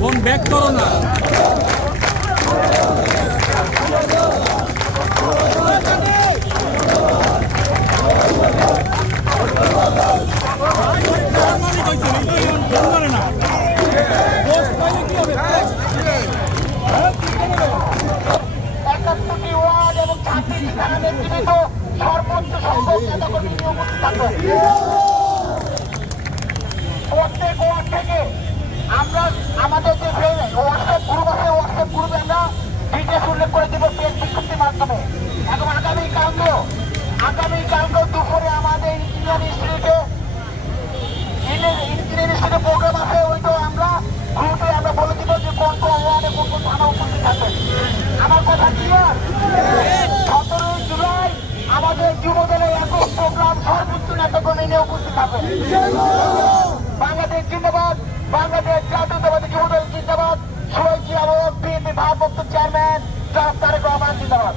Phone back করো না। সর্বোচ্চ সম্ভব নেতাকর্মী উপস্থিত থাকবে। প্রত্যেক ওয়ার্ড থেকে আমরা আমাদের যে হোয়াটসঅ্যাপ গ্রুপ আছে, হোয়াটসঅ্যাপ গ্রুপে আমরা ডিটেলস উল্লেখ করে দেবো প্রেস বিজ্ঞপ্তির মাধ্যমে। এবং আগামীকালকেও দুপুরে আমাদের ইঞ্জিনিয়ারিং প্রোগ্রাম আছে, ওইটাও আমরা গ্রুপে আমরা বলে দিব যে কোন কোন ওয়ার্ডে কোন কোন থানা উপস্থিত থাকবে। আমার কথা ক্লিয়ার? 17 জুলাই আমাদের যুবদলের একক প্রোগ্রাম সর্বোচ্চ নেতাকর্মী নিয়ে উপস্থিত থাকবে। বাংলাদেশ জিন্দাবাদ, বাংলাদেশ জাতীয়তাবাদী যুবদল জিন্দাবাদ, শহীদ জিয়া বিএনপি ভারপ্রাপ্ত চেয়ারম্যান জনাব তারেক রহমান জিন্দাবাদ।